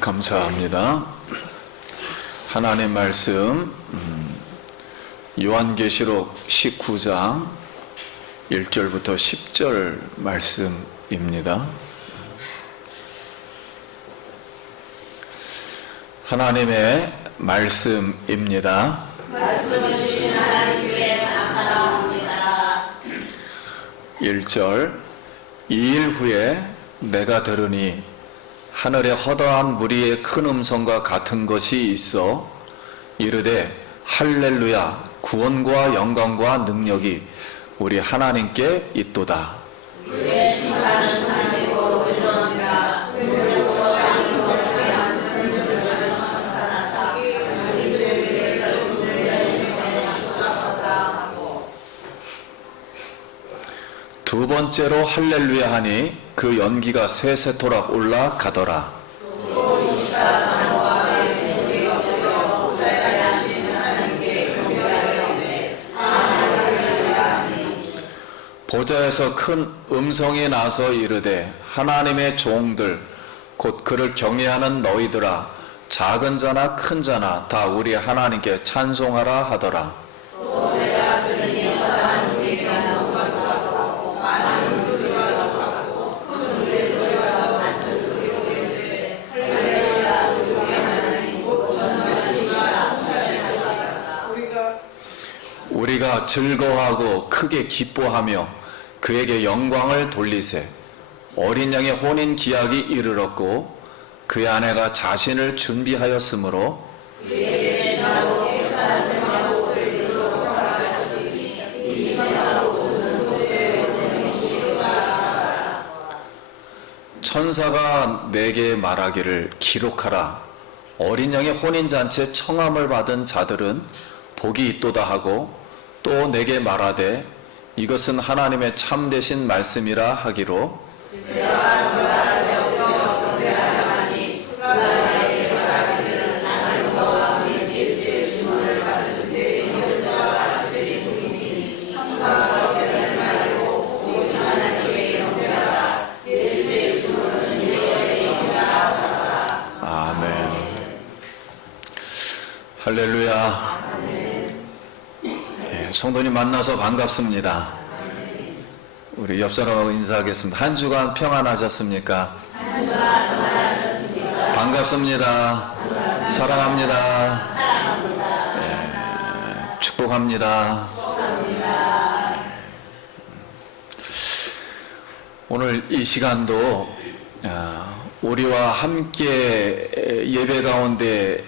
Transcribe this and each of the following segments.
감사합니다. 하나님의 말씀 요한계시록 19장 1절부터 10절 말씀입니다. 하나님의 말씀입니다. 말씀을 주신 하나님께 감사합니다. 1절 2일 후에 내가 들으니 하늘에 허다한 무리의 큰 음성과 같은 것이 있어 이르되 할렐루야 구원과 영광과 능력이 우리 하나님께 있도다. 우리의 심판은 하나님으로 의존하라. 능력으로 하나님 것을 만든 것을 선사하사 우리들의 미래를 주님의 손에 쏟아붓다 하고. 두 번째로 할렐루야 하니 그 연기가 세세토록 올라가더라. 또 24장과 내 생물이 엎드려 보좌에 앉으신 하나님께 경배하려되 할렐루야 하니. 보좌에서 큰 음성이 나서 이르되 하나님의 종들 곧 그를 경외하는 너희들아 작은 자나 큰 자나 다 우리 하나님께 찬송하라 하더라. 또 내가 들으니 허다한 무리의 음성과 같고 많은 소리와 같고 큰 우리의 소리와 같은 소리로 이르되 할렐루야 우리 하나님 곧 전능하시니가 통치하시리라. 우리가 즐거워하고 크게 기뻐하며 그에게 영광을 돌리세. 어린 양의 혼인 기약이 이르렀고 그의 아내가 자신을 준비하였으므로 우리에게 나로 깨끗한 생활 옷을 입도록 허락하시니 이 생활 옷은 소리의 본능이시리라. 천사가 내게 말하기를 기록하라. 어린 양의 혼인잔치에 청함을 받은 자들은 복이 있도다 하고 또 내게 말하되 이것은 하나님의 참되신 말씀이라 하기로 내가 그 말을 배우며 경배하려 하니 그가 나에게 말하기를 나는 너와 및 예수의 증언을 받은 내 인격자와 같이 죽이니 삼가 버리지 말고 오직 하나님께 경배하라. 예수의 증언은 너의 영이다 하라. 아멘. 할렐루야. 성도님 만나서 반갑습니다. 우리 옆 사람하고 인사하겠습니다. 한 주간 평안하셨습니까? 반갑습니다. 사랑합니다. 축복합니다. 오늘 이 시간도 우리와 함께 예배 가운데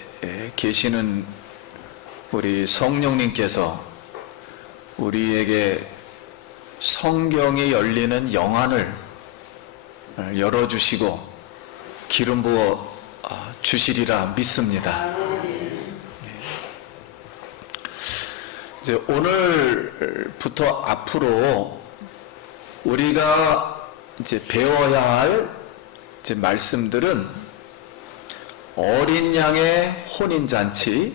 계시는 우리 성령님께서 우리에게 성경이 열리는 영안을 열어주시고 기름 부어 주시리라 믿습니다. 이제 오늘부터 앞으로 우리가 이제 배워야 할 이제 말씀들은 어린 양의 혼인잔치,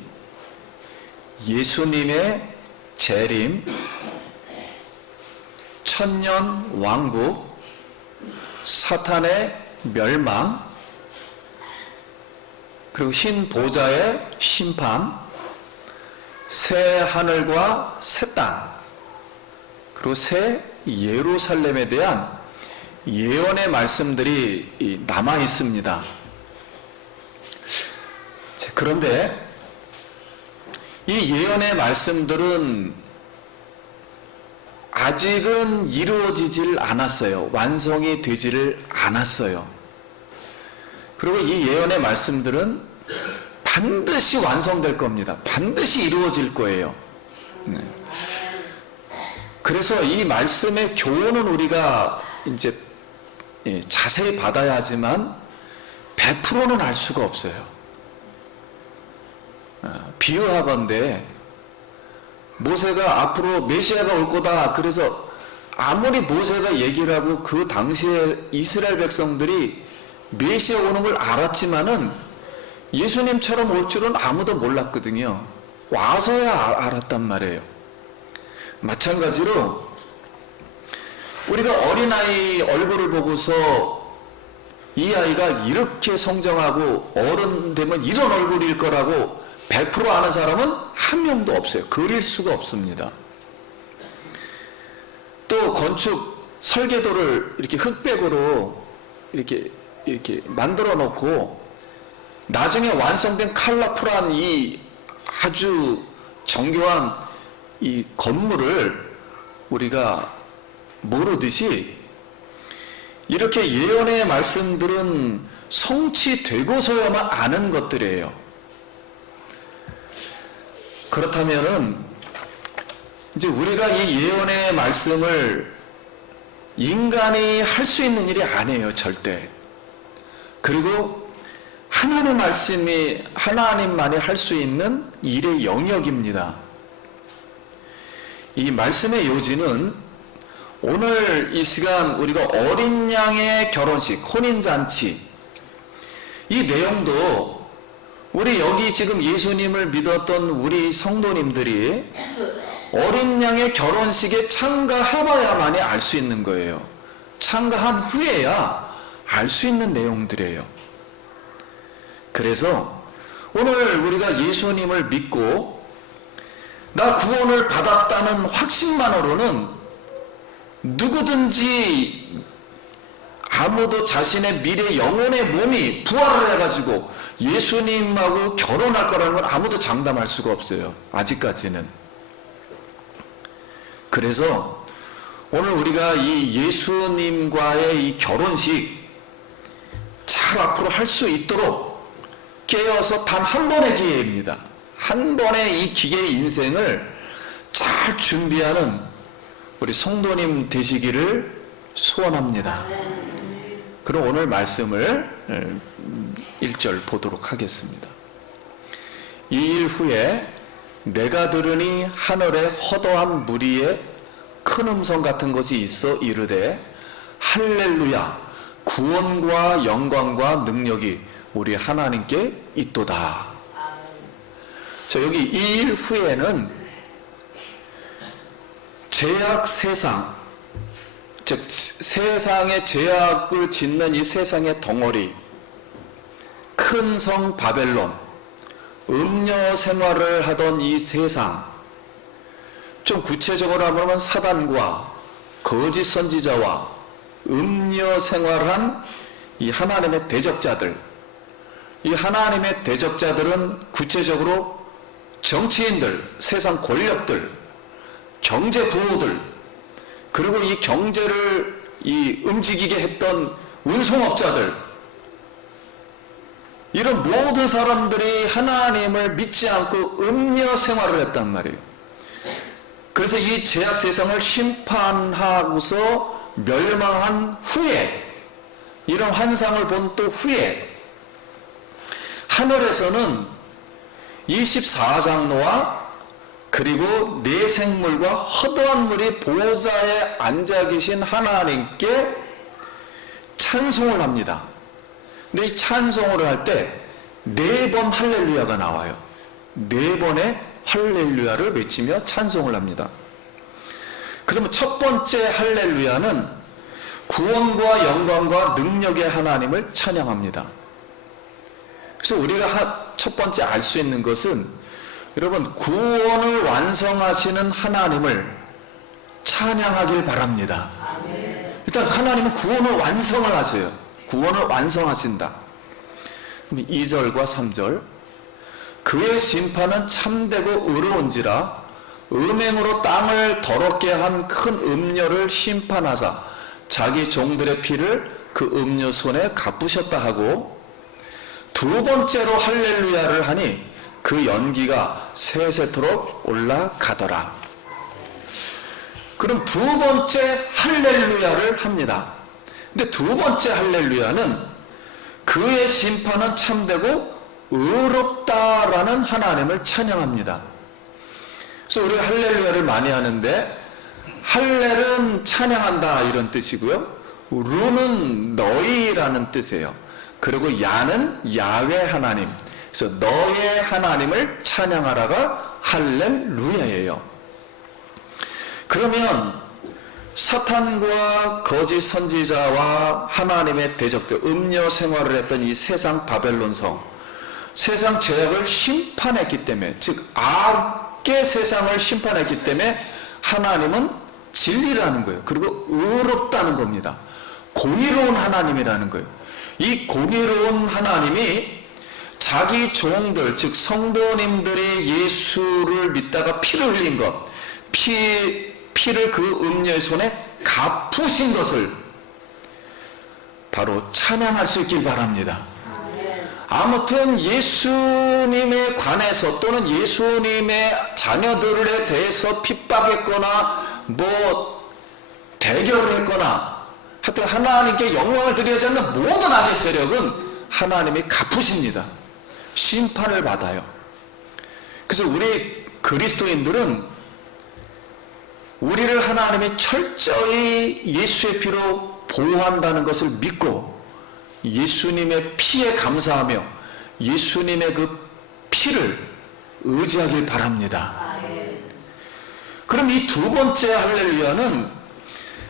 예수님의 재림, 천년 왕국, 사탄의 멸망, 그리고 흰 보좌의 심판, 새 하늘과 새 땅, 그리고 새 예루살렘에 대한 예언의 말씀들이 남아 있습니다. 그런데 이 예언의 말씀들은 아직은 이루어지질 않았어요. 완성이 되지를 않았어요. 그리고 이 예언의 말씀들은 반드시 완성될 겁니다. 반드시 이루어질 거예요. 네. 그래서 이 말씀의 교훈은 우리가 이제 자세히 받아야 하지만 100%는 알 수가 없어요. 비유하건대 모세가 앞으로 메시아가 올 거다. 그래서 아무리 모세가 얘기를 하고 그 당시에 이스라엘 백성들이 메시아 오는 걸 알았지만은 예수님처럼 올 줄은 아무도 몰랐거든요. 와서야 알았단 말이에요. 마찬가지로 우리가 어린아이 얼굴을 보고서 이 아이가 이렇게 성장하고 어른 되면 이런 얼굴일 거라고 100% 아는 사람은 한 명도 없어요. 그릴 수가 없습니다. 또 건축 설계도를 이렇게 흑백으로 이렇게 만들어 놓고 나중에 완성된 컬러풀한 이 아주 정교한 이 건물을 우리가 모르듯이 이렇게 예언의 말씀들은 성취되고서야만 아는 것들이에요. 그렇다면은 이제 우리가 이 예언의 말씀을 인간이 할 수 있는 일이 아니에요, 절대. 그리고 하나님의 말씀이 하나님만이 할 수 있는 일의 영역입니다. 이 말씀의 요지는 오늘 이 시간 우리가 어린 양의 결혼식, 혼인잔치, 이 내용도 우리 여기 지금 예수님을 믿었던 우리 성도님들이 어린 양의 결혼식에 참가해봐야만이 알 수 있는 거예요. 참가한 후에야 알 수 있는 내용들이에요. 그래서 오늘 우리가 예수님을 믿고 나 구원을 받았다는 확신만으로는 누구든지 아무도 자신의 미래 영혼의 몸이 부활을 해가지고 예수님하고 결혼할 거라는 건 아무도 장담할 수가 없어요. 아직까지는. 그래서 오늘 우리가 이 예수님과의 이 결혼식 잘 앞으로 할 수 있도록 깨어서 단 한 번의 기회입니다. 한 번의 이 기회의 인생을 잘 준비하는 우리 성도님 되시기를 소원합니다. 그럼 오늘 말씀을 1절 보도록 하겠습니다. 이 일 후에 내가 들으니 하늘에 허다한 무리의 큰 음성 같은 것이 있어 이르되 할렐루야 구원과 영광과 능력이 우리 하나님께 있도다. 자, 여기 이 일 후에는 죄악 세상, 즉 세상의 죄악을 짓는 이 세상의 덩어리, 큰 성 바벨론, 음녀 생활을 하던 이 세상, 좀 구체적으로 하면 사단과 거짓 선지자와 음녀 생활한 이 하나님의 대적자들, 이 하나님의 대적자들은 구체적으로 정치인들, 세상 권력들, 경제 부호들, 그리고 이 경제를 움직이게 했던 운송업자들, 이런 모든 사람들이 하나님을 믿지 않고 음녀 생활을 했단 말이에요. 그래서 이 죄악 세상을 심판하고서 멸망한 후에, 이런 환상을 본 또 후에 하늘에서는 24장로와 그리고 네 생물과 허다한 물이 보좌에 앉아 계신 하나님께 찬송을 합니다. 근데 이 찬송을 할 때 4번 할렐루야가 나와요. 4번의 할렐루야를 외치며 찬송을 합니다. 그러면 첫 번째 할렐루야는 구원과 영광과 능력의 하나님을 찬양합니다. 그래서 우리가 첫 번째 알 수 있는 것은, 여러분, 구원을 완성하시는 하나님을 찬양하길 바랍니다. 일단 하나님은 구원을 완성을 하세요. 구원을 완성하신다. 2절과 3절, 그의 심판은 참되고 의로운지라 음행으로 땅을 더럽게 한 큰 음녀를 심판하사 자기 종들의 피를 그 음녀 손에 갚으셨다 하고, 두 번째로 할렐루야를 하니 그 연기가 세세토록 올라가더라. 그럼 두 번째 할렐루야를 합니다. 근데 두 번째 할렐루야는 그의 심판은 참되고 의롭다라는 하나님을 찬양합니다. 그래서 우리가 할렐루야를 많이 하는데, 할렐은 찬양한다 이런 뜻이고요, 루는 너희라는 뜻이에요. 그리고 야는 야훼 하나님, 그래서 너의 하나님을 찬양하라가 할렐루야예요. 그러면 사탄과 거짓 선지자와 하나님의 대적들, 음녀 생활을 했던 이 세상 바벨론 성, 세상 죄악을 심판했기 때문에, 즉 악의 세상을 심판했기 때문에 하나님은 진리라는 거예요. 그리고 의롭다는 겁니다. 공의로운 하나님이라는 거예요. 이 공의로운 하나님이 자기 종들, 즉 성도님들이 예수를 믿다가 피를 흘린 것, 피를 그 음녀의 손에 갚으신 것을 바로 찬양할 수 있길 바랍니다. 아무튼 예수님에 관해서 또는 예수님의 자녀들에 대해서 핍박했거나 대결을 했거나 하여튼 하나님께 영광을 드리지 않는 모든 악의 세력은 하나님이 갚으십니다. 심판을 받아요. 그래서 우리 그리스도인들은 우리를 하나님이 철저히 예수의 피로 보호한다는 것을 믿고 예수님의 피에 감사하며 예수님의 그 피를 의지하길 바랍니다. 그럼 이 두 번째 할렐루야는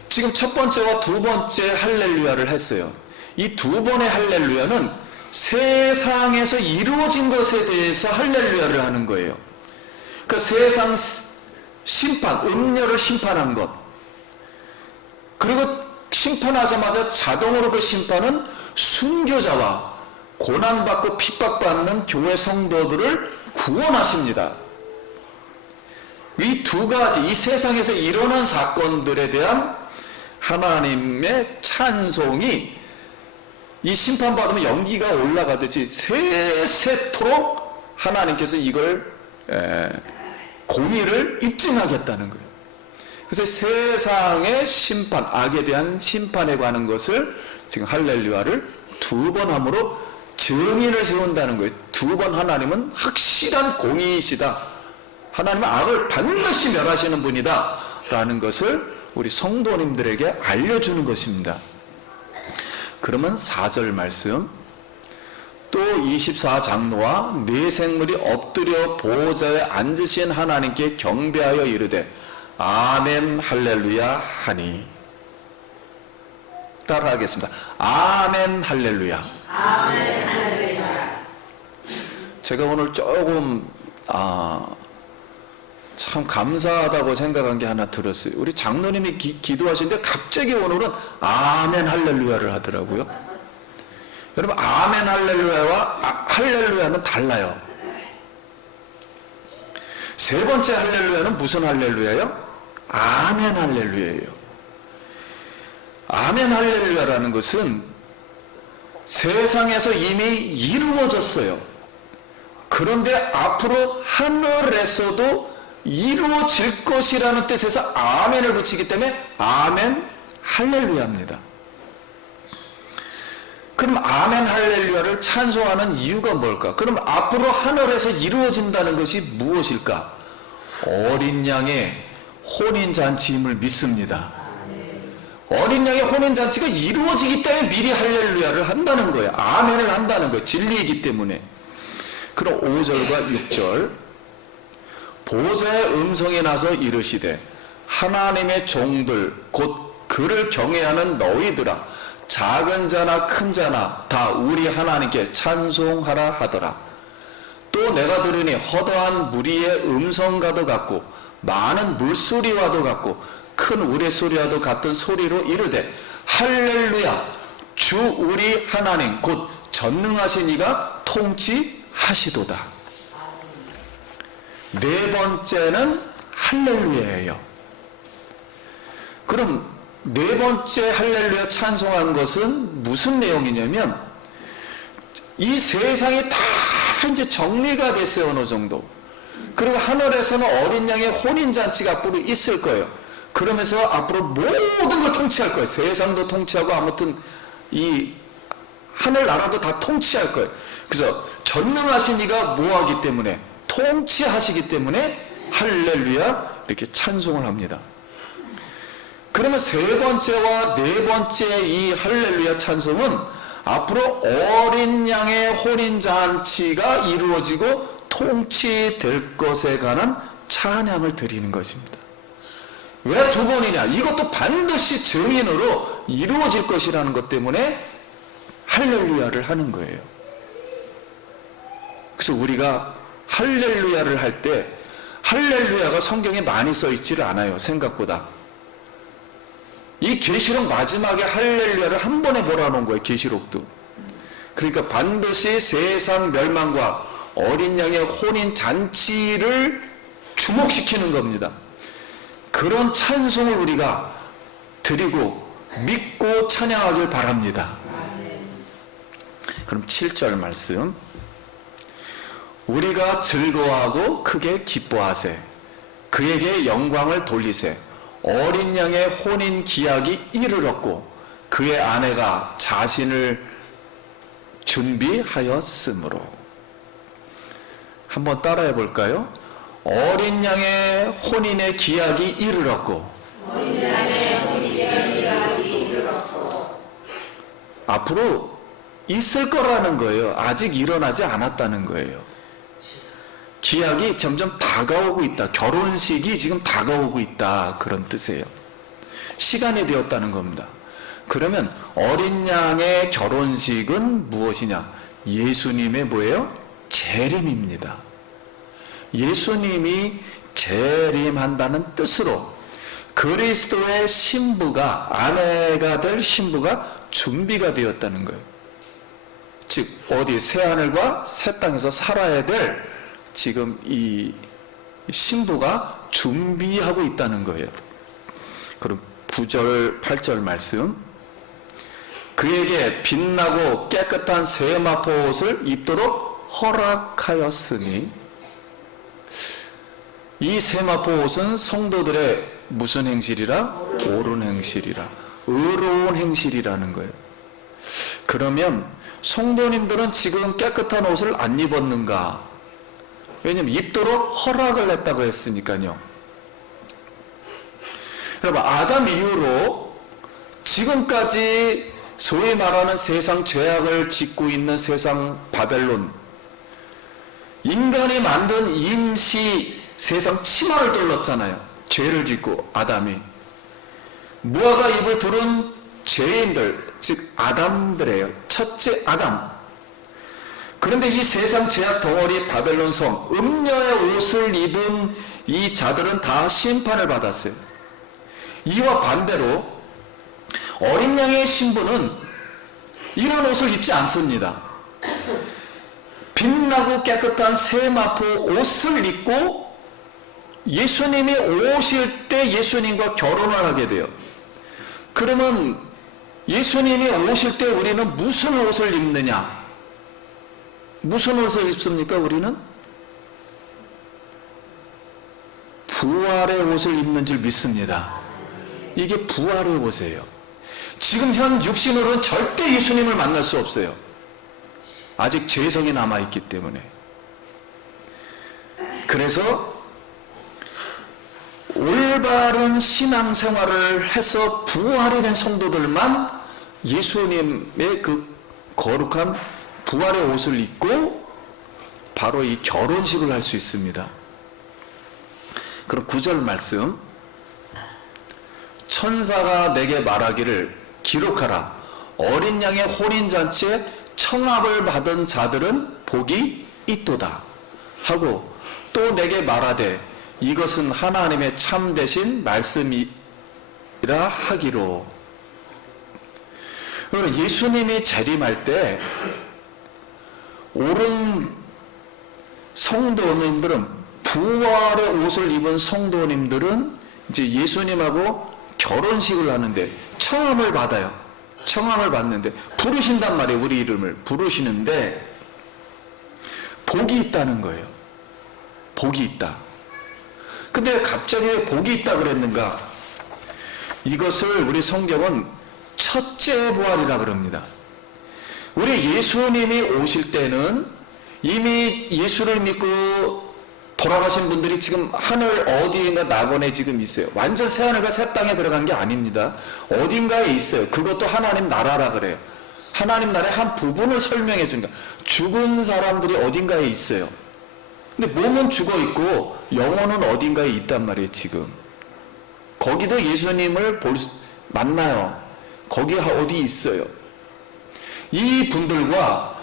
지금 첫 번째와 두 번째 할렐루야를 했어요. 이 두 번의 할렐루야는 세상에서 이루어진 것에 대해서 할렐루야를 하는 거예요. 그 세상 심판, 음녀를 심판한 것, 그리고 심판하자마자 자동으로 그 심판은 순교자와 고난받고 핍박받는 교회 성도들을 구원하십니다. 이 두 가지, 이 세상에서 일어난 사건들에 대한 하나님의 찬송이 이 심판받으면 연기가 올라가듯이 세세토록 하나님께서 이걸 공의를 입증하겠다는 거예요. 그래서 세상의 심판, 악에 대한 심판에 관한 것을 지금 할렐루야를 두 번 함으로 증인을 세운다는 거예요. 두 번 하나님은 확실한 공의이시다. 하나님은 악을 반드시 멸하시는 분이다. 라는 것을 우리 성도님들에게 알려주는 것입니다. 그러면 4절 말씀, 또 24장로와 네 생물이 엎드려 보호자에 앉으신 하나님께 경배하여 이르되 아멘 할렐루야 하니. 따라하겠습니다. 아멘 할렐루야. 아멘 할렐루야. 제가 오늘 조금 참 감사하다고 생각한 게 하나 들었어요. 우리 장로님이 기도하시는데 갑자기 오늘은 아멘 할렐루야를 하더라고요. 여러분, 아멘 할렐루야와 할렐루야는 달라요. 세 번째 할렐루야는 무슨 할렐루야예요? 아멘 할렐루야예요. 아멘 할렐루야라는 것은 세상에서 이미 이루어졌어요. 그런데 앞으로 하늘에서도 이루어질 것이라는 뜻에서 아멘을 붙이기 때문에 아멘 할렐루야입니다. 그럼 아멘 할렐루야를 찬송하는 이유가 뭘까? 그럼 앞으로 하늘에서 이루어진다는 것이 무엇일까? 어린 양의 혼인잔치임을 믿습니다. 어린 양의 혼인잔치가 이루어지기 때문에 미리 할렐루야를 한다는 거예요. 아멘을 한다는 거예요. 진리이기 때문에. 그럼 5절과 6절, 보좌의 음성이 나서 이르시되 하나님의 종들 곧 그를 경외하는 너희들아, 작은 자나 큰 자나 다 우리 하나님께 찬송하라 하더라. 또 내가 들으니 허다한 무리의 음성과도 같고 많은 물소리와도 같고 큰 우레소리와도 같은 소리로 이르되 할렐루야 주 우리 하나님 곧 전능하신 이가 통치하시도다. 네 번째는 할렐루야예요. 그럼 네 번째 할렐루야 찬송한 것은 무슨 내용이냐면, 이 세상이 다 이제 정리가 됐어요, 어느 정도. 그리고 하늘에서는 어린 양의 혼인잔치가 앞으로 있을 거예요. 그러면서 앞으로 모든 걸 통치할 거예요. 세상도 통치하고 아무튼 이 하늘나라도 다 통치할 거예요. 그래서 전능하신 이가 뭐하기 때문에, 통치하시기 때문에 할렐루야 이렇게 찬송을 합니다. 그러면 세 번째와 네 번째 이 할렐루야 찬송은 앞으로 어린 양의 혼인잔치가 이루어지고 통치될 것에 관한 찬양을 드리는 것입니다. 왜 두 번이냐? 이것도 반드시 증인으로 이루어질 것이라는 것 때문에 할렐루야를 하는 거예요. 그래서 우리가 할렐루야를 할 때 할렐루야가 성경에 많이 써 있지를 않아요, 생각보다. 이 계시록 마지막에 할렐루야를 한 번에 몰아놓은 거예요, 계시록도. 그러니까 반드시 세상 멸망과 어린 양의 혼인 잔치를 주목시키는 겁니다. 그런 찬송을 우리가 드리고 믿고 찬양하길 바랍니다. 그럼 7절 말씀. 우리가 즐거워하고 크게 기뻐하세. 그에게 영광을 돌리세. 어린 양의 혼인 기약이 이르렀고 그의 아내가 자신을 준비하였으므로. 한번 따라해 볼까요? 어린 양의 혼인의 기약이 이르렀고, 앞으로 있을 거라는 거예요. 아직 일어나지 않았다는 거예요. 기약이 점점 다가오고 있다. 결혼식이 지금 다가오고 있다. 그런 뜻이에요. 시간이 되었다는 겁니다. 그러면 어린 양의 결혼식은 무엇이냐? 예수님의 뭐예요? 재림입니다. 예수님이 재림한다는 뜻으로 그리스도의 신부가, 아내가 될 신부가 준비가 되었다는 거예요. 즉 어디 새하늘과 새 땅에서 살아야 될 지금 이 신부가 준비하고 있다는 거예요. 그럼 9절 8절 말씀. 그에게 빛나고 깨끗한 세마포 옷을 입도록 허락하였으니. 이 세마포 옷은 성도들의 무슨 행실이라? 옳은 행실이라, 의로운 행실이라는 거예요. 그러면 성도님들은 지금 깨끗한 옷을 안 입었는가? 왜냐면 입도록 허락을 했다고 했으니까요. 여러분, 아담 이후로 지금까지 소위 말하는 세상 죄악을 짓고 있는 세상 바벨론, 인간이 만든 임시 세상 치마를 둘렀잖아요. 죄를 짓고 아담이. 무화과 잎을 두른 죄인들, 즉 아담들이에요. 첫째 아담. 그런데 이 세상 죄악 덩어리 바벨론 성, 음녀의 옷을 입은 이 자들은 다 심판을 받았어요. 이와 반대로 어린 양의 신부는 이런 옷을 입지 않습니다. 빛나고 깨끗한 세마포 옷을 입고 예수님이 오실 때 예수님과 결혼을 하게 돼요. 그러면 예수님이 오실 때 우리는 무슨 옷을 입느냐? 무슨 옷을 입습니까? 우리는 부활의 옷을 입는 줄 믿습니다. 이게 부활의 옷이에요. 지금 현 육신으로는 절대 예수님을 만날 수 없어요. 아직 죄성이 남아있기 때문에. 그래서 올바른 신앙생활을 해서 부활이 된 성도들만 예수님의 그 거룩한 부활의 옷을 입고 바로 이 결혼식을 할 수 있습니다. 그럼 9절 말씀. 천사가 내게 말하기를 기록하라. 어린 양의 혼인잔치에 청합을 받은 자들은 복이 있도다 하고, 또 내게 말하되 이것은 하나님의 참되신 하기로. 예수님이 재림할 때 옳은 성도님들은, 부활의 옷을 입은 성도님들은 이제 예수님하고 결혼식을 하는데 청함을 받아요. 청함을 받는데 부르신단 말이에요. 우리 이름을 부르시는데 복이 있다는 거예요. 복이 있다. 근데 갑자기 왜 복이 있다 그랬는가? 이것을 우리 성경은 첫째 부활이라 그럽니다. 우리 예수님이 오실 때는 이미 예수를 믿고 돌아가신 분들이 지금 하늘 어디인가 낙원에 지금 있어요. 완전 새하늘과 새 땅에 들어간 게 아닙니다. 어딘가에 있어요. 그것도 하나님 나라라 그래요. 하나님 나라의 한 부분을 설명해 주는 거예요. 죽은 사람들이 어딘가에 있어요. 근데 몸은 죽어 있고 영혼은 어딘가에 있단 말이에요. 지금 거기도 예수님을 만나요. 거기 어디 있어요. 이 분들과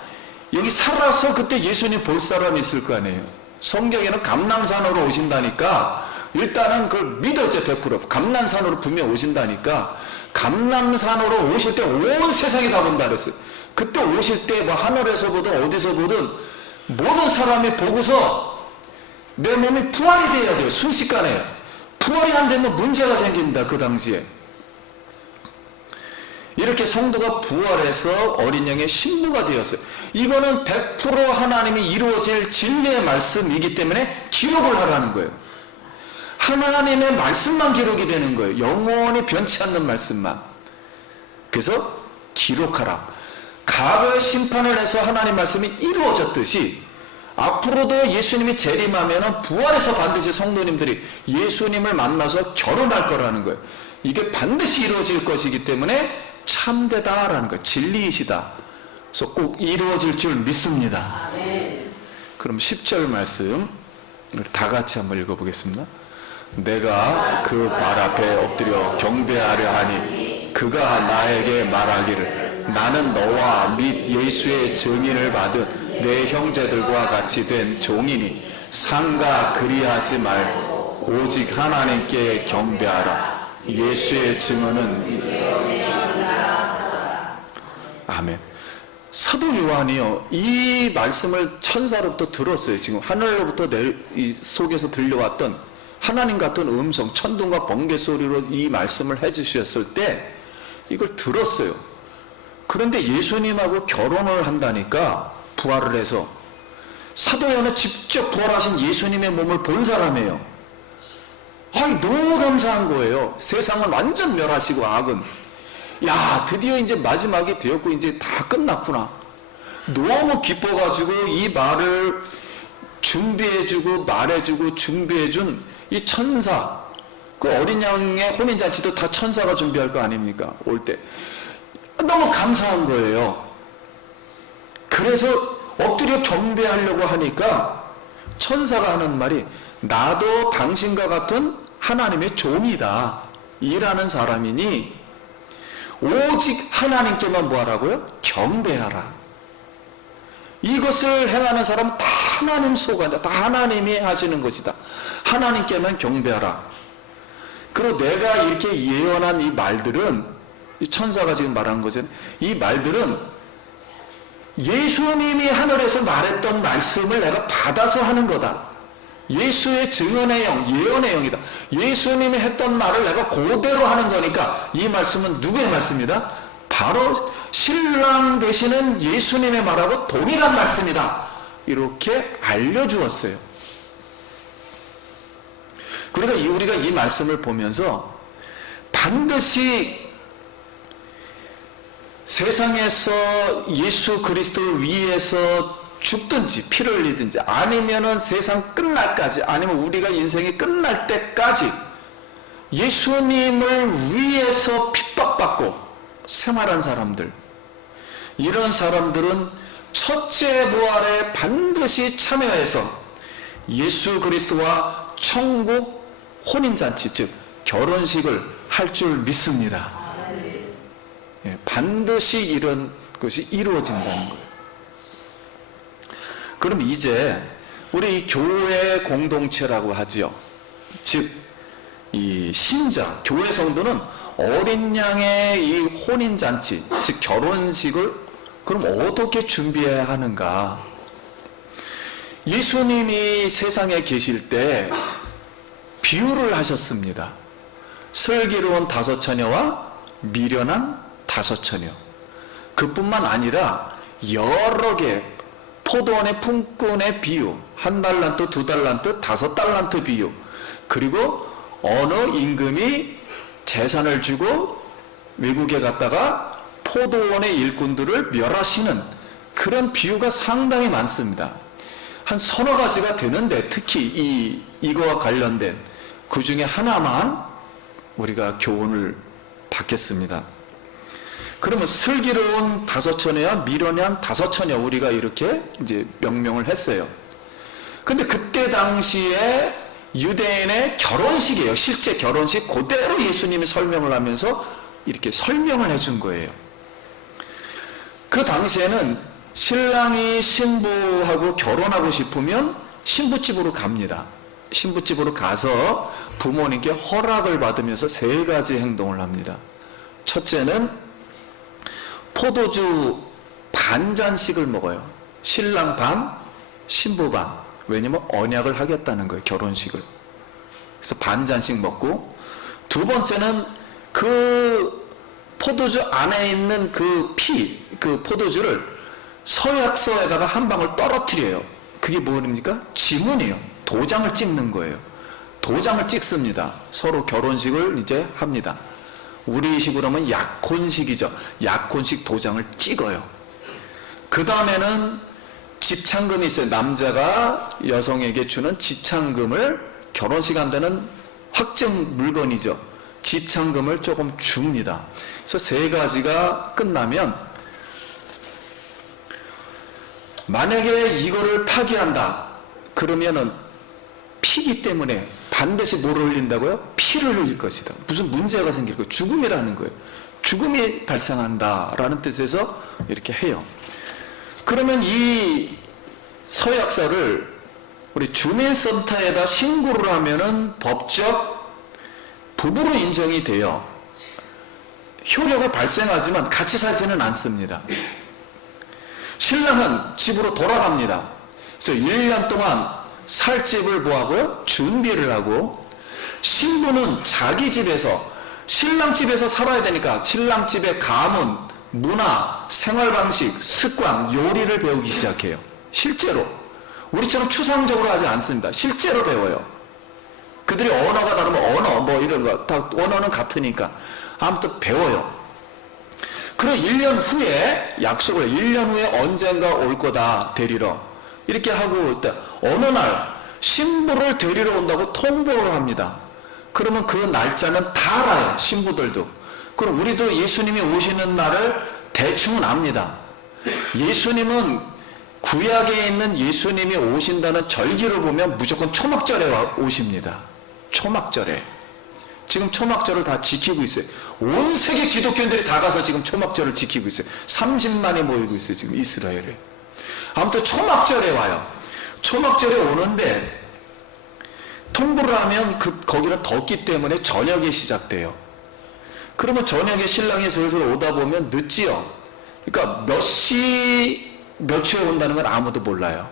여기 살아서 그때 예수님 볼 사람이 있을 거 아니에요. 성경에는 감람산으로 오신다니까 일단은 그걸 믿어져. 100% 감람산으로 분명 오신다니까 감람산으로 오실 때 온 세상이 다 본다 그랬어요. 그때 오실 때 뭐 하늘에서 보든 어디서 보든 모든 사람이 보고서 내 몸이 부활이 돼야 돼요. 순식간에. 부활이 안 되면 문제가 생깁니다. 그 당시에. 이렇게 성도가 부활해서 어린 양의 신부가 되었어요. 이거는 100% 하나님이 이루어질 진리의 말씀이기 때문에 기록을 하라는 거예요. 하나님의 말씀만 기록이 되는 거예요. 영원히 변치 않는 말씀만. 그래서 기록하라. 과거의 심판을 해서 하나님 말씀이 이루어졌듯이 앞으로도 예수님이 재림하면 부활해서 반드시 성도님들이 예수님을 만나서 결혼할 거라는 거예요. 이게 반드시 이루어질 것이기 때문에 참되다라는 거예요. 진리이시다. 그래서 꼭 이루어질 줄 믿습니다. 아멘. 그럼 10절 말씀 다 같이 한번 읽어보겠습니다. 내가 그 발 앞에 엎드려 경배하려 하니 그가 나에게 말하기를 나는 너와 및 예수의 증인을 받은 내 형제들과 같이 된 종이니 상가 그리하지 말고 오직 하나님께 경배하라. 예수의 증언은 아멘. 사도 요한이요, 이 말씀을 천사로부터 들었어요. 지금 하늘로부터 이 속에서 들려왔던 하나님 같은 음성, 천둥과 번개 소리로 이 말씀을 해주셨을 때 이걸 들었어요. 그런데 예수님하고 결혼을 한다니까, 부활을 해서. 사도 요한은 직접 부활하신 예수님의 몸을 본 사람이에요. 너무 감사한 거예요. 세상은 완전 멸하시고 악은. 야, 드디어 이제 마지막이 되었고 이제 다 끝났구나. 너무 기뻐가지고 이 말을 준비해주고 말해주고 준비해준 이 천사, 그 어린 양의 혼인잔치도 다 천사가 준비할 거 아닙니까? 올 때. 너무 감사한 거예요. 그래서 엎드려 경배하려고 하니까 천사가 하는 말이 나도 당신과 같은 하나님의 종이다. 일하는 사람이니 오직 하나님께만 뭐하라고요? 경배하라. 이것을 행하는 사람은 다 하나님 속안다. 다 하나님이 하시는 것이다. 하나님께만 경배하라. 그리고 내가 이렇게 예언한 이 말들은, 이 천사가 지금 말한 것은, 이 말들은 예수님이 하늘에서 말했던 말씀을 내가 받아서 하는 거다. 예수의 증언의 영, 예언의 영이다. 예수님이 했던 말을 내가 그대로 하는 거니까 이 말씀은 누구의 말씀이다? 바로 신랑 되시는 예수님의 말하고 동일한 말씀이다. 이렇게 알려주었어요. 그러니까 우리가 이 말씀을 보면서 반드시 세상에서 예수 그리스도를 위해서 죽든지 피를 흘리든지 아니면은 세상 끝날까지, 아니면 우리가 인생이 끝날 때까지 예수님을 위해서 핍박받고 생활한 사람들, 이런 사람들은 첫째 부활에 반드시 참여해서 예수 그리스도와 천국 혼인잔치, 즉 결혼식을 할 줄 믿습니다. 반드시 이런 것이 이루어진다는 거예요. 그럼 이제 우리 이 교회 공동체라고 하지요. 즉 이 신자, 교회 성도는 어린 양의 이 혼인잔치, 즉 결혼식을 그럼 어떻게 준비해야 하는가? 예수님이 세상에 계실 때 비유를 하셨습니다. 슬기로운 5 처녀와 미련한 5 처녀. 그뿐만 아니라 여러 개 포도원의 품꾼의 비유, 1달란트, 2달란트, 5달란트 비유, 그리고 어느 임금이 재산을 주고 외국에 갔다가 포도원의 일꾼들을 멸하시는 그런 비유가 상당히 많습니다. 한 서너 가지가 되는데 특히 이거와 관련된 그 중에 하나만 우리가 교훈을 받겠습니다. 그러면 슬기로운 5 처녀와 미련한 5 처녀 우리가 이렇게 이제 명명을 했어요. 근데 그때 당시에 유대인의 결혼식이에요. 실제 결혼식 그대로 예수님이 설명을 하면서 이렇게 설명을 해준 거예요. 그 당시에는 신랑이 신부하고 결혼하고 싶으면 신부집으로 갑니다. 신부집으로 가서 부모님께 허락을 받으면서 3가지 행동을 합니다. 첫째는 포도주 반잔씩을 먹어요. 신랑 반, 신부 반. 왜냐면 언약을 하겠다는 거예요. 결혼식을. 그래서 반잔씩 먹고, 2번째는 그 포도주 안에 있는 그 포도주를 서약서에다가 한 방울 떨어뜨려요. 그게 뭡니까? 지문이에요. 도장을 찍는 거예요. 도장을 찍습니다. 서로 결혼식을 이제 합니다. 우리식으로 하면 약혼식이죠. 약혼식 도장을 찍어요. 그 다음에는 집창금이 있어요. 남자가 여성에게 주는 지창금을, 결혼식 한다는 확정 물건이죠. 집창금을 조금 줍니다. 그래서 3가지가 끝나면, 만약에 이거를 파기한다 그러면은 피기 때문에 반드시 뭐를 흘린다고요? 피를 흘릴 것이다. 무슨 문제가 생길 거예요. 죽음이라는 거예요. 죽음이 발생한다라는 뜻에서 이렇게 해요. 그러면 이 서약서를 우리 주민센터에다 신고를 하면은 법적 부부로 인정이 돼요. 효력이 발생하지만 같이 살지는 않습니다. 신랑은 집으로 돌아갑니다. 그래서 1년 동안 살 집을 뭐하고요? 준비를 하고, 신부는 자기 집에서, 신랑 집에서 살아야 되니까 신랑 집의 가문, 문화, 생활방식, 습관, 요리를 배우기 시작해요. 실제로. 우리처럼 추상적으로 하지 않습니다. 실제로 배워요. 그들이 언어가 다르면 언어, 뭐 이런 거, 다 언어는 같으니까. 아무튼 배워요. 그리고 1년 후에 약속을 해요. 1년 후에 언젠가 올 거다, 데리러. 이렇게 하고 올 때, 어느 날 신부를 데리러 온다고 통보를 합니다. 그러면 그 날짜는 다 알아요. 신부들도. 그럼 우리도 예수님이 오시는 날을 대충은 압니다. 예수님은 구약에 있는 예수님이 오신다는 절기를 보면 무조건 초막절에 오십니다. 초막절에. 지금 초막절을 다 지키고 있어요. 온 세계 기독교인들이 다 가서 지금 초막절을 지키고 있어요. 30만이 모이고 있어요. 지금 이스라엘에. 아무튼 초막절에 와요. 초막절에 오는데 통보를 하면 거기는 덥기 때문에 저녁에 시작돼요. 그러면 저녁에 신랑이 슬슬 오다 보면 늦지요. 그러니까 몇 초에 온다는 건 아무도 몰라요.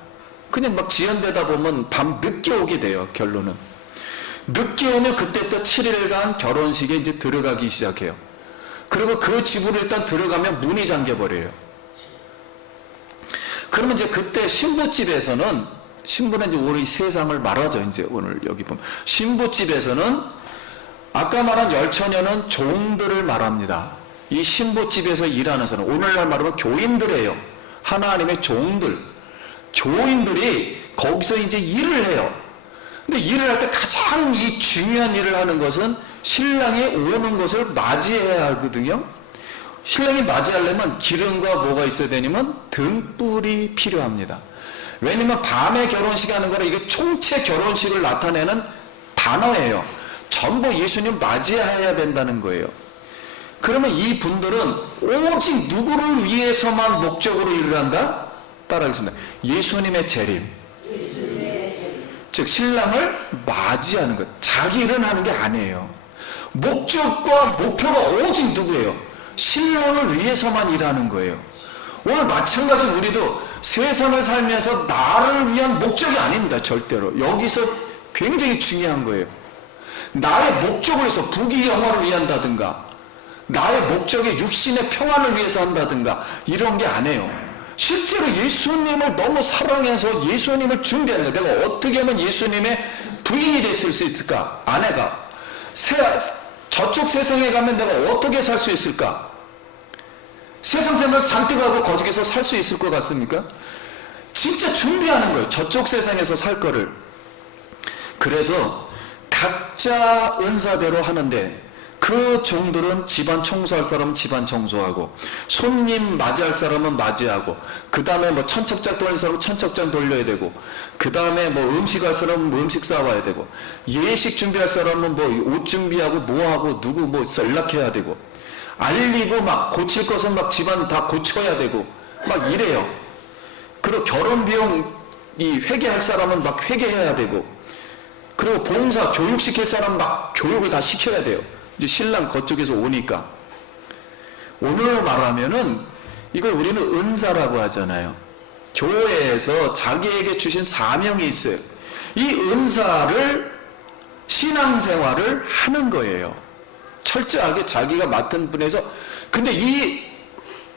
그냥 막 지연되다 보면 밤 늦게 오게 돼요. 결론은. 늦게 오면 그때부터 7일간 결혼식에 이제 들어가기 시작해요. 그리고 그 집으로 일단 들어가면 문이 잠겨버려요. 그러면 이제 그때 신부집에서는, 신부는 이제 우리 세상을 말하죠. 이제 오늘 여기 보면. 신부집에서는 아까 말한 10처녀는 종들을 말합니다. 이 신부집에서 일하는 사람, 오늘날 말하면 교인들이에요. 하나님의 종들. 교인들이 거기서 이제 일을 해요. 근데 일을 할 때 가장 이 중요한 일을 하는 것은 신랑이 오는 것을 맞이해야 하거든요. 신랑이 맞이하려면 기름과 뭐가 있어야 되냐면 등불이 필요합니다. 왜냐면 밤에 결혼식 하는 거라 이게 총체 결혼식을 나타내는 단어예요. 전부 예수님 맞이해야 된다는 거예요. 그러면 이 분들은 오직 누구를 위해서만 목적으로 일을 한다? 따라하겠습니다. 예수님의 재림. 즉 신랑을 맞이하는 것. 자기 일은 하는 게 아니에요. 목적과 목표가 오직 누구예요? 신랑을 위해서만 일하는 거예요. 오늘 마찬가지 우리도 세상을 살면서 나를 위한 목적이 아닙니다. 절대로. 여기서 굉장히 중요한 거예요. 나의 목적을 위해서 부귀 영화를 위한다든가 나의 목적이 육신의 평안을 위해서 한다든가 이런 게 아니에요. 실제로 예수님을 너무 사랑해서 예수님을 준비하는 거예요. 내가 어떻게 하면 예수님의 부인이 됐을 수 있을까? 아내가 저쪽 세상에 가면 내가 어떻게 살 수 있을까? 세상 생각 잔뜩 하고 거기서 살 수 있을 것 같습니까? 진짜 준비하는 거예요. 저쪽 세상에서 살 거를. 그래서 각자 은사대로 하는데 그 종들은 집안 청소할 사람은 집안 청소하고 손님 맞이할 사람은 맞이하고 그 다음에 뭐 천척장 돌릴 사람은 천척장 돌려야 되고 그 다음에 뭐 음식할 사람은 뭐 음식 싸와야 되고 예식 준비할 사람은 뭐 옷 준비하고 뭐하고 누구 뭐 연락해야 되고 알리고 막 고칠 것은 막 집안 다 고쳐야 되고 막 이래요. 그리고 결혼 비용 이 회계할 사람은 막 회계해야 되고 그리고 봉사 교육시킬 사람 막 교육을 다 시켜야 돼요. 이제 신랑 그쪽에서 오니까 오늘 말하면은 이걸 우리는 은사라고 하잖아요. 교회에서 자기에게 주신 사명이 있어요. 이 은사를 신앙생활을 하는 거예요. 철저하게 자기가 맡은 분에서. 근데 이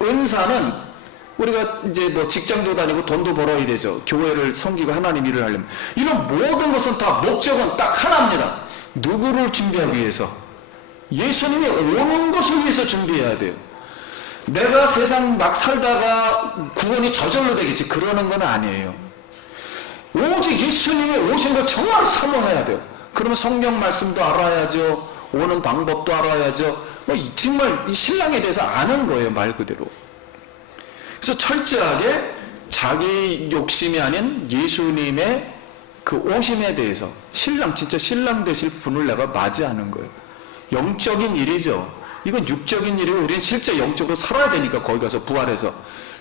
은사는 우리가 이제 뭐 직장도 다니고 돈도 벌어야 되죠. 교회를 섬기고 하나님 일을 하려면. 이런 모든 것은 다 목적은 딱 하나입니다. 누구를 준비하기 위해서? 예수님이 오는 것을 위해서 준비해야 돼요. 내가 세상 막 살다가 구원이 저절로 되겠지. 그러는 건 아니에요. 오직 예수님이 오신 걸 정말 사모해야 돼요. 그러면 성경 말씀도 알아야죠. 오는 방법도 알아야죠. 뭐 정말 이 신랑에 대해서 아는 거예요. 말 그대로. 그래서 철저하게 자기 욕심이 아닌 예수님의 그 오심에 대해서 신랑, 진짜 신랑 되실 분을 내가 맞이하는 거예요. 영적인 일이죠. 이건 육적인 일이고 우리는 실제 영적으로 살아야 되니까 거기 가서 부활해서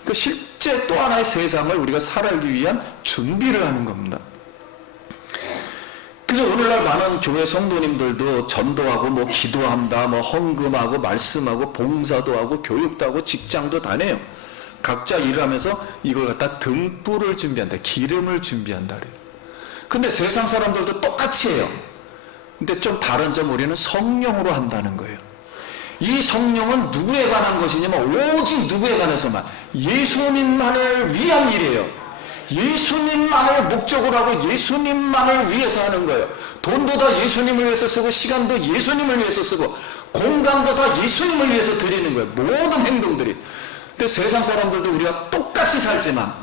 그 실제 또 하나의 세상을 우리가 살아가기 위한 준비를 하는 겁니다. 그래서 오늘날 많은 교회 성도님들도 전도하고 뭐 기도한다, 뭐 헌금하고 말씀하고 봉사도 하고 교육도 하고 직장도 다녀요. 각자 일을 하면서 이걸 갖다 등불을 준비한다, 기름을 준비한다 그래요. 근데 세상 사람들도 똑같이 해요. 근데 좀 다른 점 우리는 성령으로 한다는 거예요. 이 성령은 누구에 관한 것이냐면 오직 누구에 관해서만 예수님만을 위한 일이에요. 예수님만을 목적으로 하고 예수님만을 위해서 하는 거예요. 돈도 다 예수님을 위해서 쓰고 시간도 예수님을 위해서 쓰고 공간도 다 예수님을 위해서 드리는 거예요. 모든 행동들이. 근데 세상 사람들도 우리가 똑같이 살지만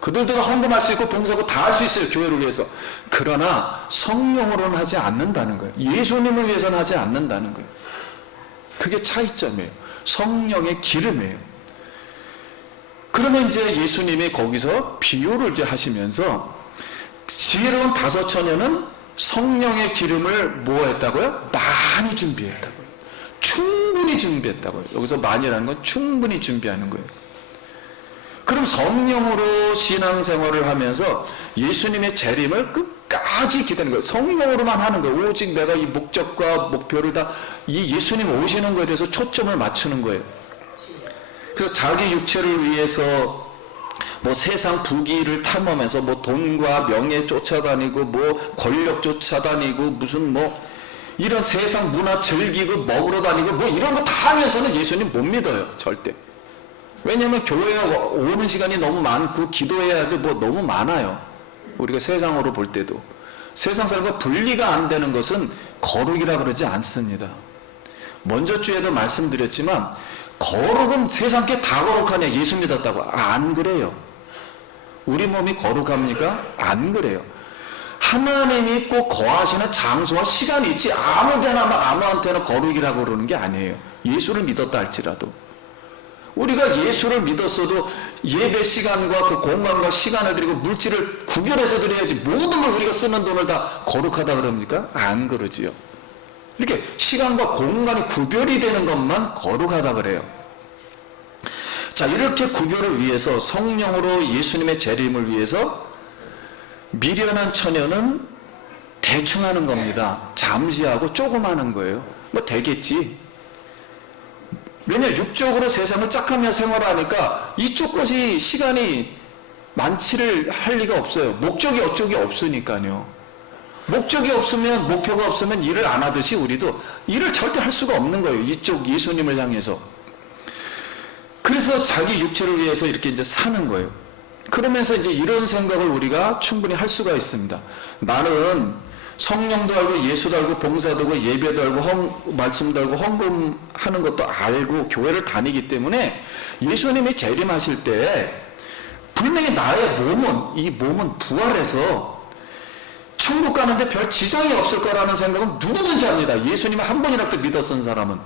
그들도 다 헌금할 수 있고 봉사하고 다 할 수 있어요. 교회를 위해서. 그러나 성령으로는 하지 않는다는 거예요. 예수님을 위해서는 하지 않는다는 거예요. 그게 차이점이에요. 성령의 기름이에요. 그러면 이제 예수님이 거기서 비유를 이제 하시면서 지혜로운 다섯 처녀는 성령의 기름을 뭐 했다고요? 많이 준비했다고요. 충분히 준비했다고요. 여기서 많이라는 건 충분히 준비하는 거예요. 그럼 성령으로 신앙생활을 하면서 예수님의 재림을 끝까지 기다리는 거예요. 성령으로만 하는 거예요. 오직 내가 이 목적과 목표를 다 이 예수님 오시는 거에 대해서 초점을 맞추는 거예요. 그래서 자기 육체를 위해서 뭐 세상 부귀를 탐험해서 뭐 돈과 명예 쫓아다니고 뭐 권력 쫓아다니고 무슨 뭐 이런 세상 문화 즐기고 먹으러 다니고 뭐 이런 거 다 하면서는 예수님 못 믿어요. 절대. 왜냐하면 교회에 오는 시간이 너무 많고 기도해야지 뭐 너무 많아요. 우리가 세상으로 볼 때도. 세상 사람과 분리가 안 되는 것은 거룩이라 그러지 않습니다. 먼저 주에도 말씀드렸지만 거룩은 세상 게 다 거룩하냐 예수 믿었다고. 안 그래요. 우리 몸이 거룩합니까? 안 그래요. 하나님이 꼭 거하시는 장소와 시간이 있지 아무데나 막 아무한테나 거룩이라고 그러는 게 아니에요. 예수를 믿었다 할지라도. 우리가 예수를 믿었어도 예배 시간과 그 공간과 시간을 드리고 물질을 구별해서 드려야지 모든 걸 우리가 쓰는 돈을 다 거룩하다 그럽니까? 안 그러지요. 이렇게 시간과 공간이 구별이 되는 것만 거룩하다 그래요. 자, 이렇게 구별을 위해서 성령으로 예수님의 재림을 위해서 미련한 처녀는 대충 하는 겁니다. 잠시 하고 조금 하는 거예요. 뭐 되겠지. 왜냐, 육적으로 세상을 짝하며 생활하니까 이쪽 것이 시간이 많지를 할 리가 없어요. 목적이 어쪽이 없으니까요. 목적이 없으면, 목표가 없으면 일을 안 하듯이 우리도 일을 절대 할 수가 없는 거예요. 이쪽 예수님을 향해서. 그래서 자기 육체를 위해서 이렇게 이제 사는 거예요. 그러면서 이제 이런 생각을 우리가 충분히 할 수가 있습니다. 나는 성령도 알고 예수도 알고 봉사도 알고 예배도 알고 말씀도 알고 헌금하는 것도 알고 교회를 다니기 때문에 예수님이 재림하실 때 분명히 나의 이 몸은 부활해서 천국 가는데 별 지장이 없을 거라는 생각은 누구든지 합니다. 예수님을 한 번이라도 믿었던 사람은.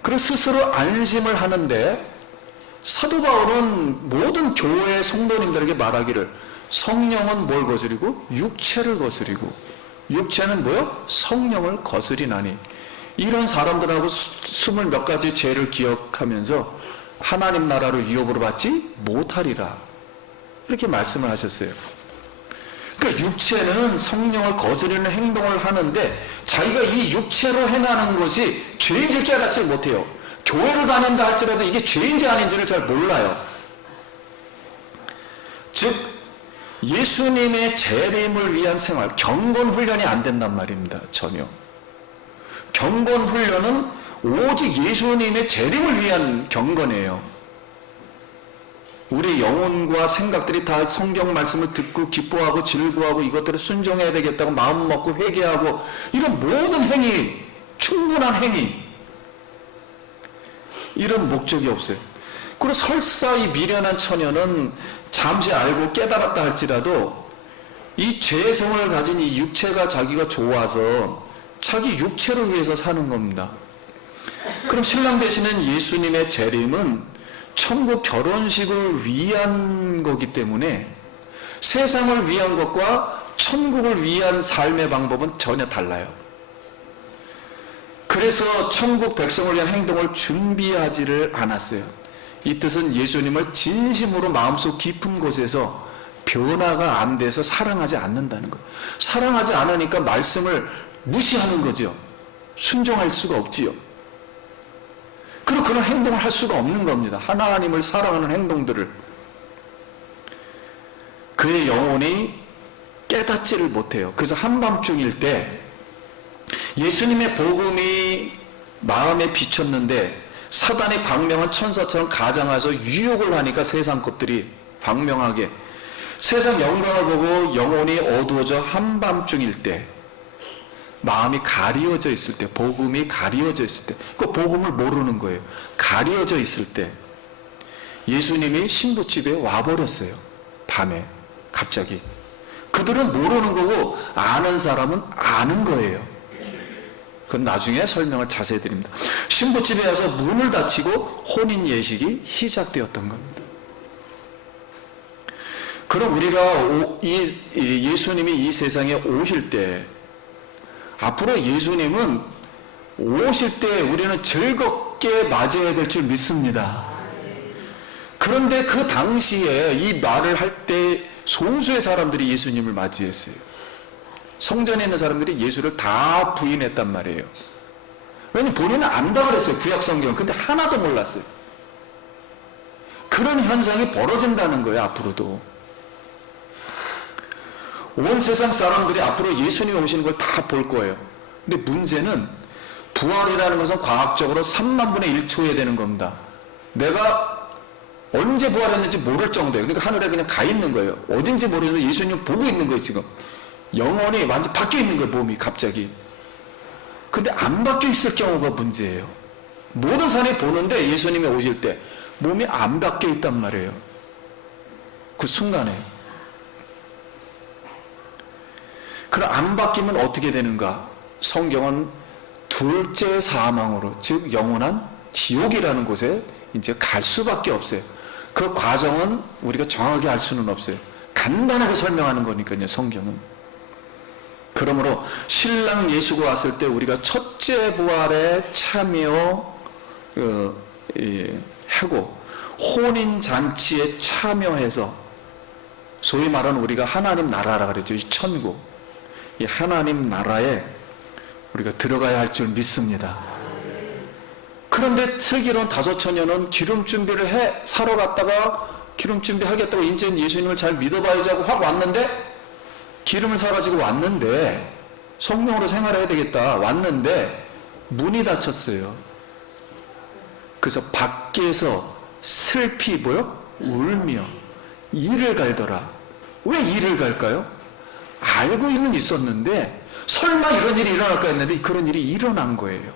그래서 스스로 안심을 하는데 사도 바울은 모든 교회 성도님들에게 말하기를 성령은 뭘 거스리고 육체를 거스리고 육체는 뭐요? 성령을 거스리나니. 이런 사람들하고 20몇 가지 죄를 기억하면서 하나님 나라를 유업으로 받지 못하리라, 이렇게 말씀을 하셨어요. 그러니까 육체는 성령을 거스르는 행동을 하는데 자기가 이 육체로 행하는 것이 죄인지 깨닫지 못해요. 교회를 다닌다 할지라도 이게 죄인지 아닌지를 잘 몰라요. 즉 예수님의 재림을 위한 생활, 경건 훈련이 안 된단 말입니다. 전혀. 경건 훈련은 오직 예수님의 재림을 위한 경건이에요. 우리 영혼과 생각들이 다 성경 말씀을 듣고 기뻐하고 즐거워하고 이것들을 순종해야 되겠다고 마음 먹고 회개하고 이런 모든 행위, 충분한 행위, 이런 목적이 없어요. 그리고 설사 이 미련한 처녀는 잠시 알고 깨달았다 할지라도 이 죄성을 가진 이 육체가 자기가 좋아서 자기 육체를 위해서 사는 겁니다. 그럼 신랑 되시는 예수님의 재림은 천국 결혼식을 위한 거기 때문에 세상을 위한 것과 천국을 위한 삶의 방법은 전혀 달라요. 그래서 천국 백성을 위한 행동을 준비하지를 않았어요. 이 뜻은 예수님을 진심으로 마음속 깊은 곳에서 변화가 안 돼서 사랑하지 않는다는 거예요. 사랑하지 않으니까 말씀을 무시하는 거죠. 순종할 수가 없지요. 그리고 그런 행동을 할 수가 없는 겁니다. 하나님을 사랑하는 행동들을. 그의 영혼이 깨닫지를 못해요. 그래서 한밤중일 때 예수님의 복음이 마음에 비쳤는데 사단이 광명한 천사처럼 가장해서 유혹을 하니까 세상 것들이 광명하게 세상 영광을 보고 영혼이 어두워져 한밤중일 때 마음이 가리워져 있을 때, 복음이 가리워져 있을 때, 그 복음을 모르는 거예요. 가리워져 있을 때 예수님이 신부집에 와버렸어요. 밤에 갑자기. 그들은 모르는 거고 아는 사람은 아는 거예요. 그건 나중에 설명을 자세히 드립니다. 신부집에 와서 문을 닫히고 혼인 예식이 시작되었던 겁니다. 그럼 우리가 예수님이 이 세상에 오실 때, 앞으로 예수님은 오실 때 우리는 즐겁게 맞이해야 될 줄 믿습니다. 그런데 그 당시에 이 말을 할 때 소수의 사람들이 예수님을 맞이했어요. 성전에 있는 사람들이 예수를 다 부인했단 말이에요. 왜냐면 본인은 안다 그랬어요. 구약 성경을. 근데 하나도 몰랐어요. 그런 현상이 벌어진다는 거예요. 앞으로도. 온 세상 사람들이 앞으로 예수님이 오시는 걸 다 볼 거예요. 근데 문제는 부활이라는 것은 과학적으로 3만 분의 1초에 되는 겁니다. 내가 언제 부활했는지 모를 정도예요. 그러니까 하늘에 그냥 가 있는 거예요. 어딘지 모르는데 예수님 보고 있는 거예요. 지금 영혼이 완전 바뀌어 있는 거예요. 몸이 갑자기. 근데 안 바뀌어 있을 경우가 문제예요. 모든 사람이 보는데 예수님이 오실 때 몸이 안 바뀌어 있단 말이에요. 그 순간에. 그럼 안 바뀌면 어떻게 되는가? 성경은 둘째 사망으로, 즉 영원한 지옥이라는 곳에 이제 갈 수밖에 없어요. 그 과정은 우리가 정확히 알 수는 없어요. 간단하게 설명하는 거니까요, 성경은. 그러므로 신랑 예수가 왔을 때 우리가 첫째 부활에 참여하고 혼인 잔치에 참여해서 소위 말하는 우리가 하나님 나라라 그랬죠. 이 천국, 이 하나님 나라에 우리가 들어가야 할 줄 믿습니다. 그런데 슬기로운 5처녀는 기름 준비를 해 사러 갔다가 기름 준비하겠다고 이제 예수님을 잘 믿어봐야지 하고 확 왔는데, 기름을 사가지고 왔는데, 성령으로 생활해야 되겠다 왔는데 문이 닫혔어요. 그래서 밖에서 슬피 울며 이를 갈더라. 왜 이를 갈까요? 알고는 있었는데 설마 이런 일이 일어날까 했는데 그런 일이 일어난 거예요.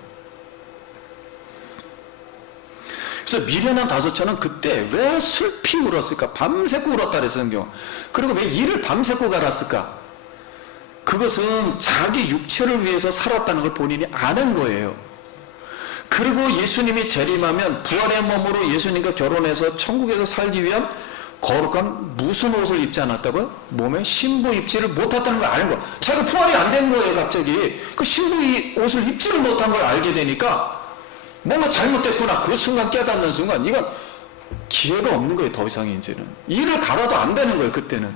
그래서 미련한 5처는 그때 왜 슬피 울었을까? 밤새고 울었다 그랬어요, 성경. 그리고 왜 이를 밤새고 갈았을까? 그것은 자기 육체를 위해서 살았다는 걸 본인이 아는 거예요. 그리고 예수님이 재림하면 부활의 몸으로 예수님과 결혼해서 천국에서 살기 위한 거룩한 무슨 옷을 입지 않았다고요? 몸에 신부 입지를 못했다는 걸 아는 거. 자기가 부활이 안 된 거예요, 갑자기. 그 신부 옷을 입지를 못한 걸 알게 되니까 뭔가 잘못됐구나. 그 순간 깨닫는 순간 이건 기회가 없는 거예요, 더 이상 이제는. 이를 갈아도 안 되는 거예요, 그때는.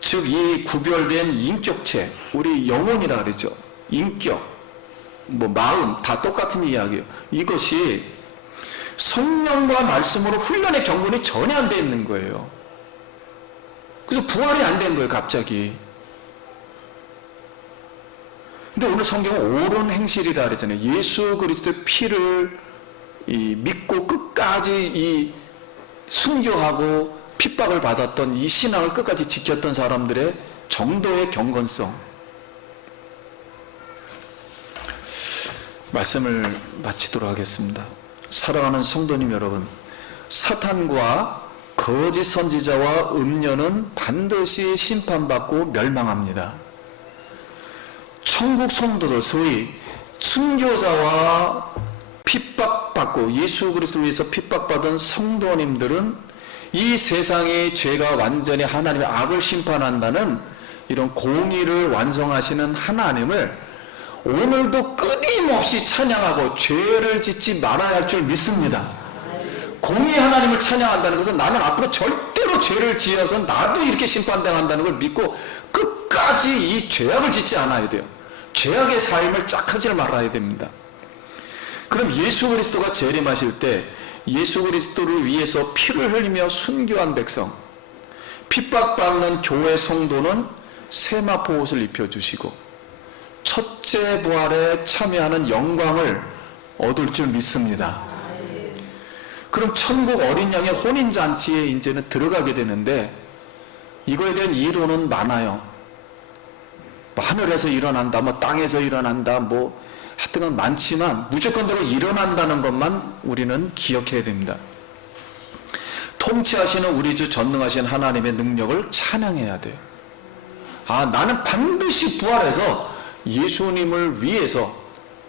즉, 이 구별된 인격체, 우리 영혼이라 그랬죠. 인격, 마음, 다 똑같은 이야기예요. 이것이 성령과 말씀으로 훈련의 경분이 전혀 안 돼 있는 거예요. 그래서 부활이 안 된 거예요, 갑자기. 근데 오늘 성경은 옳은 행실이라 그랬잖아요. 예수 그리스도의 피를 믿고 끝까지 순교하고 핍박을 받았던 이 신앙을 끝까지 지켰던 사람들의 정도의 경건성. 말씀을 마치도록 하겠습니다. 사랑하는 성도님 여러분, 사탄과 거짓 선지자와 음녀는 반드시 심판받고 멸망합니다. 천국 성도들, 소위 순교자와 핍박받고 예수 그리스도를 위해서 핍박받은 성도님들은 이 세상의 죄가 완전히 하나님의 악을 심판한다는 이런 공의를 완성하시는 하나님을 오늘도 끊임없이 찬양하고 죄를 짓지 말아야 할 줄 믿습니다. 공의 하나님을 찬양한다는 것은 나는 앞으로 절대로 죄를 지어서 나도 이렇게 심판당한다는 걸 믿고 끝까지 이 죄악을 짓지 않아야 돼요. 죄악의 삶을 짝하지 말아야 됩니다. 그럼 예수 그리스도가 재림하실 때 예수 그리스도를 위해서 피를 흘리며 순교한 백성, 핍박받는 교회 성도는 세마포 옷을 입혀주시고 첫째 부활에 참여하는 영광을 얻을 줄 믿습니다. 그럼 천국 어린 양의 혼인잔치에 이제는 들어가게 되는데, 이거에 대한 이론은 많아요. 하늘에서 일어난다, 땅에서 일어난다, 하여튼 많지만 무조건대로 일어난다는 것만 우리는 기억해야 됩니다. 통치하시는 우리 주 전능하신 하나님의 능력을 찬양해야 돼요. 나는 반드시 부활해서 예수님을 위해서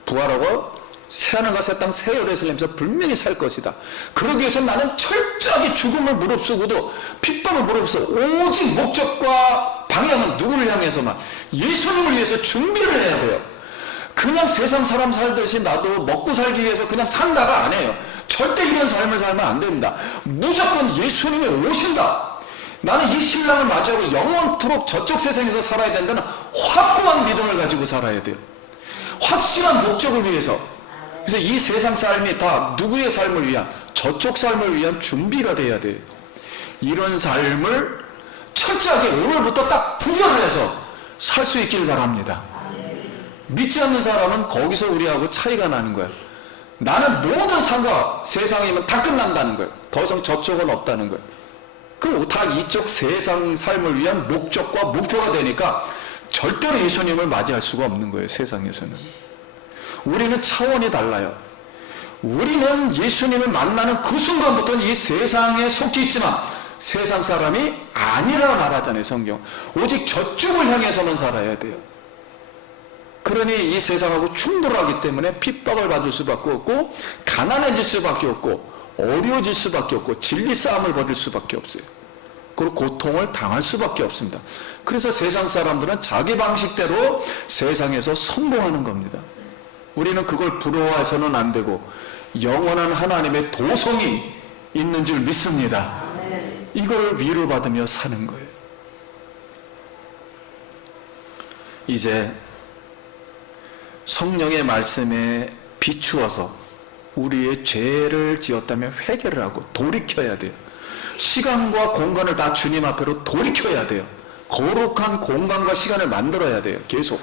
부활하고 새하늘과 새 땅 새 예루살렘에서 분명히 살 것이다. 그러기 위해서 나는 철저하게 죽음을 무릅쓰고도 핍박을 무릅쓰고 오직 목적과 방향은 누구를 향해서만 예수님을 위해서 준비를 해야 돼요. 그냥 세상 사람 살듯이 나도 먹고 살기 위해서 그냥 산다가 아니에요. 절대 이런 삶을 살면 안 됩니다. 무조건 예수님이 오신다. 나는 이 신랑을 맞이하고 영원토록 저쪽 세상에서 살아야 된다는 확고한 믿음을 가지고 살아야 돼요. 확실한 목적을 위해서. 그래서 이 세상 삶이 다 누구의 삶을 위한, 저쪽 삶을 위한 준비가 돼야 돼요. 이런 삶을 철저하게 오늘부터 딱 구별을 해서 살 수 있길 바랍니다. 믿지 않는 사람은 거기서 우리하고 차이가 나는 거예요. 나는 모든 삶과 세상이면 다 끝난다는 거예요. 더 이상 저쪽은 없다는 거예요. 그럼 다 이쪽 세상 삶을 위한 목적과 목표가 되니까 절대로 예수님을 맞이할 수가 없는 거예요, 세상에서는. 우리는 차원이 달라요. 우리는 예수님을 만나는 그 순간부터는 이 세상에 속해 있지만 세상 사람이 아니라 말하잖아요, 성경. 오직 저쪽을 향해서만 살아야 돼요. 그러니 이 세상하고 충돌하기 때문에 핍박을 받을 수밖에 없고, 가난해질 수밖에 없고, 어려워질 수밖에 없고, 진리 싸움을 벌일 수밖에 없어요. 그리고 고통을 당할 수밖에 없습니다. 그래서 세상 사람들은 자기 방식대로 세상에서 성공하는 겁니다. 우리는 그걸 부러워해서는 안 되고 영원한 하나님의 도성이 있는 줄 믿습니다. 이걸 위로받으며 사는 거예요. 이제 성령의 말씀에 비추어서 우리의 죄를 지었다면 회개를 하고 돌이켜야 돼요. 시간과 공간을 다 주님 앞으로 돌이켜야 돼요. 거룩한 공간과 시간을 만들어야 돼요. 계속.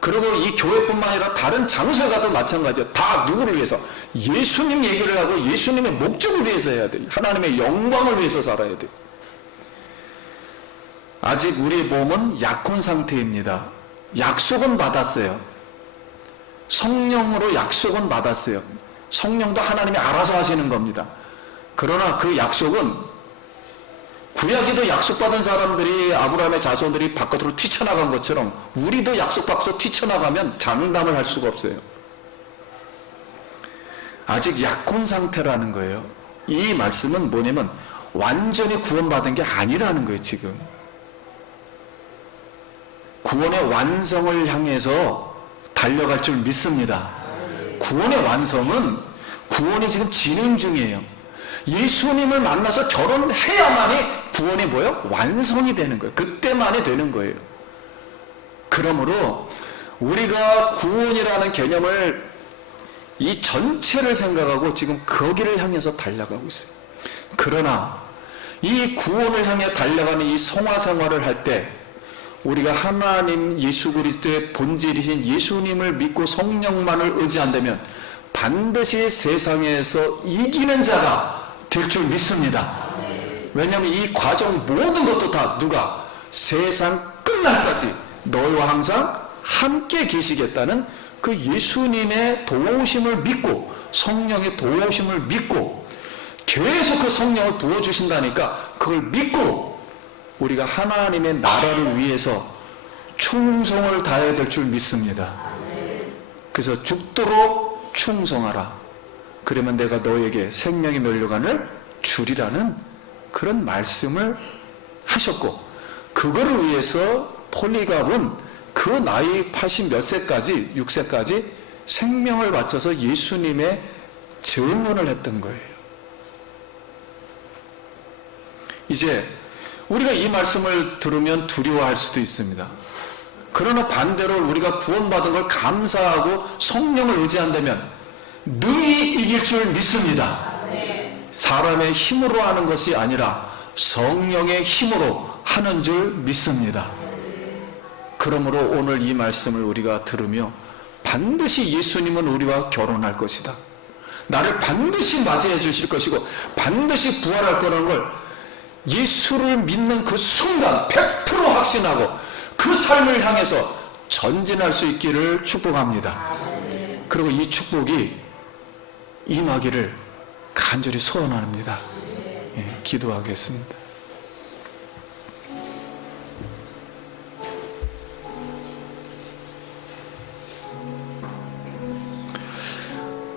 그리고 이 교회뿐만 아니라 다른 장소에 가도 마찬가지예요. 다 누구를 위해서? 예수님 얘기를 하고 예수님의 목적을 위해서 해야 돼요. 하나님의 영광을 위해서 살아야 돼요. 아직 우리의 몸은 약혼 상태입니다. 약속은 받았어요. 성령으로 약속은 받았어요. 성령도 하나님이 알아서 하시는 겁니다. 그러나 그 약속은 구약에도 약속받은 사람들이, 아브라함의 자손들이 바깥으로 뛰쳐나간 것처럼 우리도 약속받고 뛰쳐나가면 장담을 할 수가 없어요. 아직 약혼 상태라는 거예요. 이 말씀은 뭐냐면 완전히 구원받은 게 아니라는 거예요. 지금 구원의 완성을 향해서 달려갈 줄 믿습니다. 구원의 완성은 구원이 지금 진행 중이에요. 예수님을 만나서 결혼해야만이 구원이 뭐예요? 완성이 되는 거예요. 그때만이 되는 거예요. 그러므로 우리가 구원이라는 개념을 이 전체를 생각하고 지금 거기를 향해서 달려가고 있어요. 그러나 이 구원을 향해 달려가는 이 성화 생활을 할 때 우리가 하나님 예수 그리스도의 본질이신 예수님을 믿고 성령만을 의지한다면 반드시 세상에서 이기는 자가 될 줄 믿습니다. 왜냐하면 이 과정 모든 것도 다 누가? 세상 끝날까지 너희와 항상 함께 계시겠다는 그 예수님의 도우심을 믿고 성령의 도우심을 믿고 계속 그 성령을 부어주신다니까 그걸 믿고 우리가 하나님의 나라를 위해서 충성을 다해야 될 줄 믿습니다. 그래서 죽도록 충성하라. 그러면 내가 너에게 생명의 면류관을 주리라는 그런 말씀을 하셨고, 그거를 위해서 폴리갑은 그 나이 80 몇 세까지, 6세까지 생명을 바쳐서 예수님의 증언을 했던 거예요. 이제 우리가 이 말씀을 들으면 두려워할 수도 있습니다. 그러나 반대로 우리가 구원받은 걸 감사하고 성령을 의지한다면 능히 이길 줄 믿습니다. 사람의 힘으로 하는 것이 아니라 성령의 힘으로 하는 줄 믿습니다. 그러므로 오늘 이 말씀을 우리가 들으며 반드시 예수님은 우리와 결혼할 것이다. 나를 반드시 맞이해 주실 것이고 반드시 부활할 거라는 걸 예수를 믿는 그 순간 100% 확신하고 그 삶을 향해서 전진할 수 있기를 축복합니다. 그리고 이 축복이 임하기를 간절히 소원합니다. 예, 기도하겠습니다.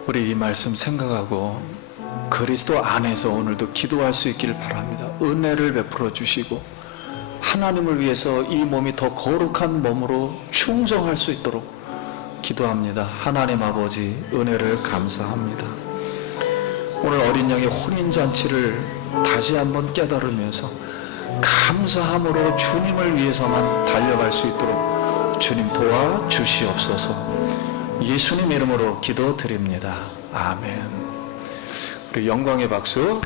우리 이 말씀 생각하고 그리스도 안에서 오늘도 기도할 수 있기를 바랍니다. 은혜를 베풀어 주시고 하나님을 위해서 이 몸이 더 거룩한 몸으로 충성할 수 있도록 기도합니다. 하나님 아버지, 은혜를 감사합니다. 오늘 어린 양의 혼인잔치를 다시 한번 깨달으면서 감사함으로 주님을 위해서만 달려갈 수 있도록 주님 도와주시옵소서. 예수님 이름으로 기도드립니다. 아멘. 우리 영광의 박수.